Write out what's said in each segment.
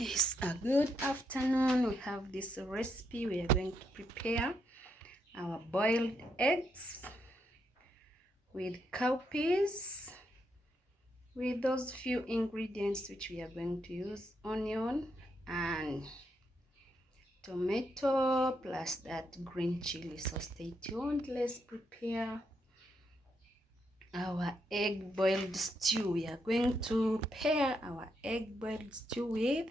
It's a good afternoon. We have this recipe. We are going to prepare our boiled eggs with cowpeas with those few ingredients which we are going to use: onion and tomato plus that green chili. So stay tuned. Let's prepare our egg boiled stew. We are going to pair our egg boiled stew with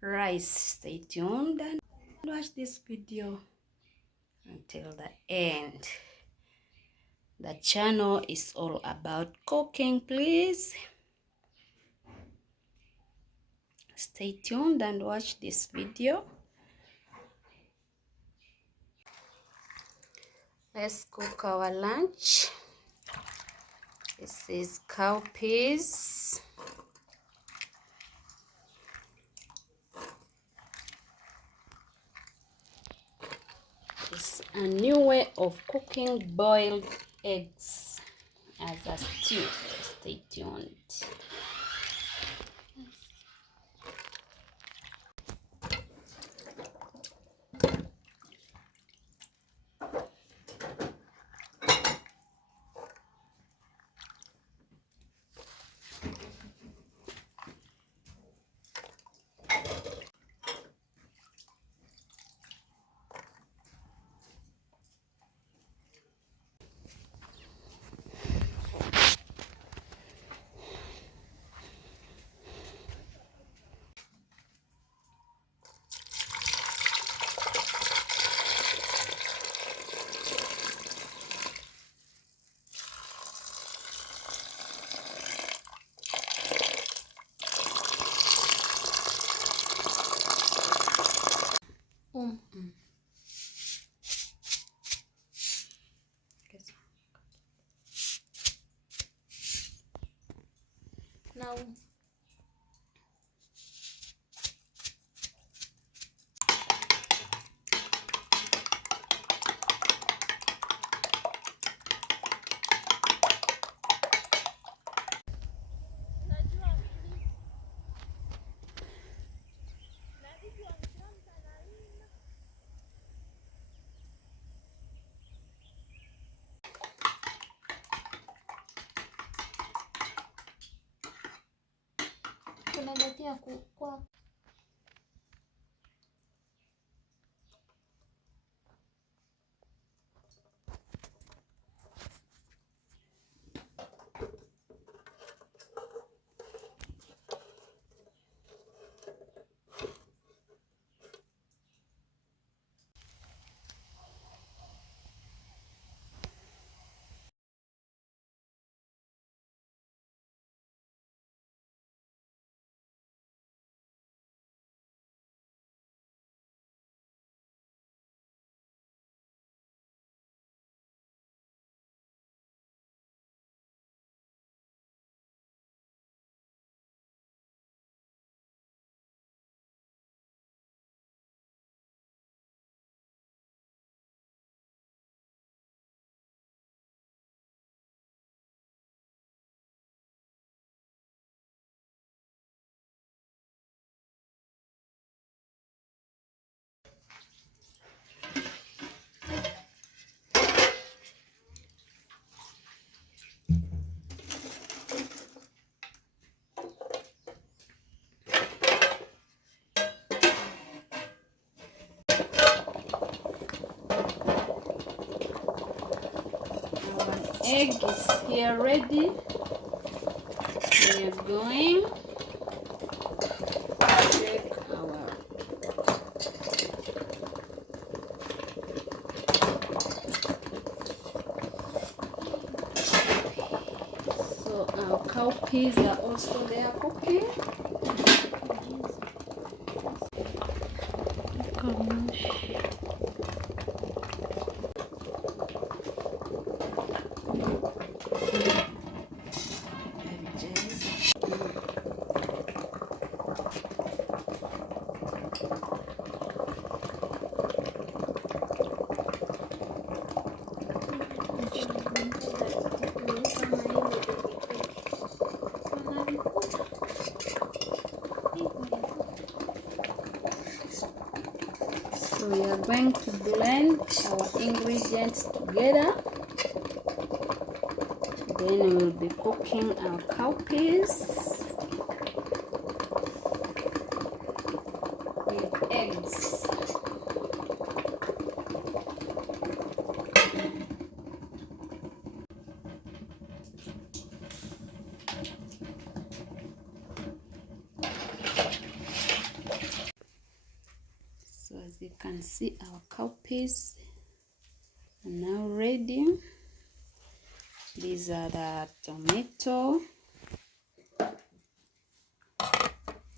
rice. Stay tuned and watch this video until the end. The channel is all about cooking. Please stay tuned and watch this video. Let's cook our lunch. This is cowpeas. It's a new way of cooking boiled eggs as a stew. So stay tuned. Now tunaletea kwa egg is here ready. We are going to take our cowpeas are also there cooking. So we are going to blend our ingredients together. Then we will be cooking our cowpeas with eggs. So as you can see, our cowpeas are now ready. These are the tomato.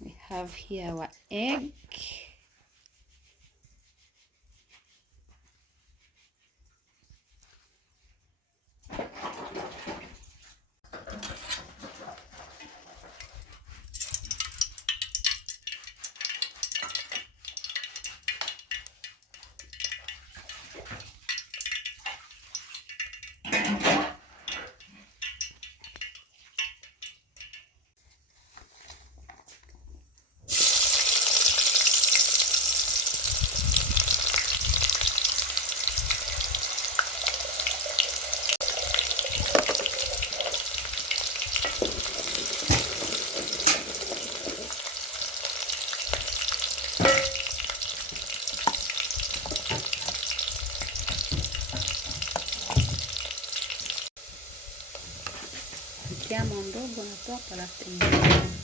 We have here our egg. Mettiamo ndogo na troppo la tensione.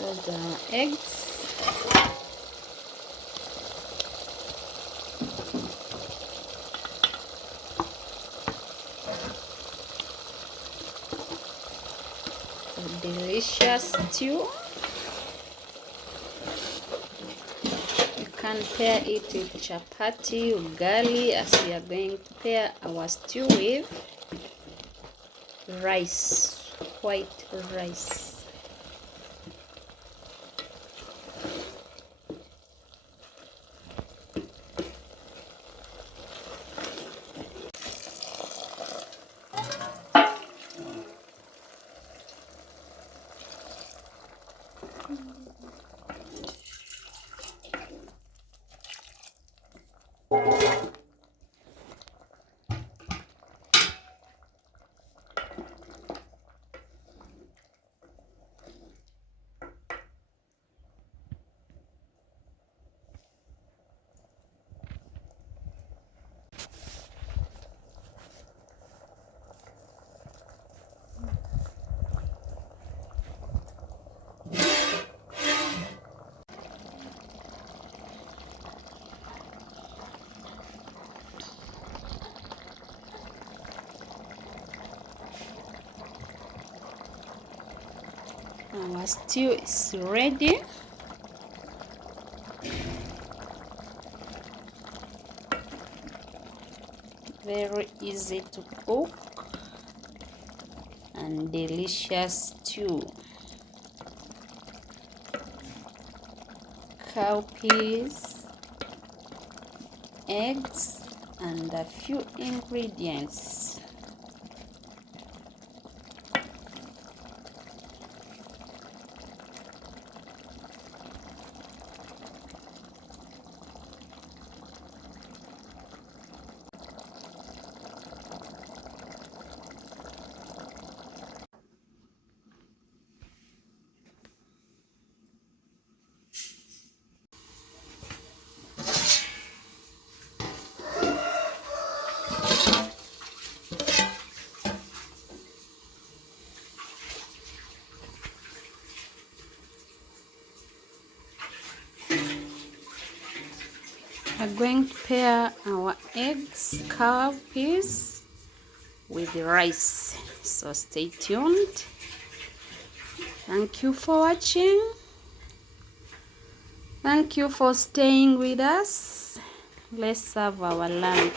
Those are eggs. A delicious stew. You can pair it with chapati, ugali, as we are going to pair our stew with rice, white rice. Our stew is ready. Very easy to cook and delicious stew. Cowpeas, eggs, and a few ingredients. We're going to pair our eggs, cowpeas, with the rice. So stay tuned. Thank you for watching. Thank you for staying with us. Let's have our lunch.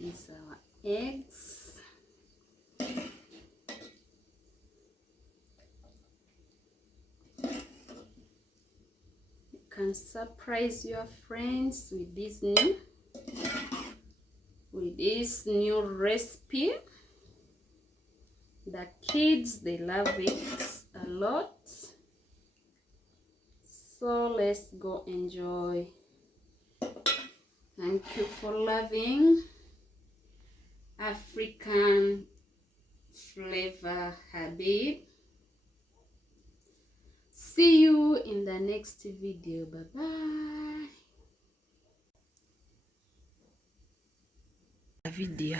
These are our eggs. You can surprise your friends with this new recipe. The kids, they love it a lot. So let's go enjoy. Thank you for loving African flavor, Habib. See you in the next video. Bye bye. Video.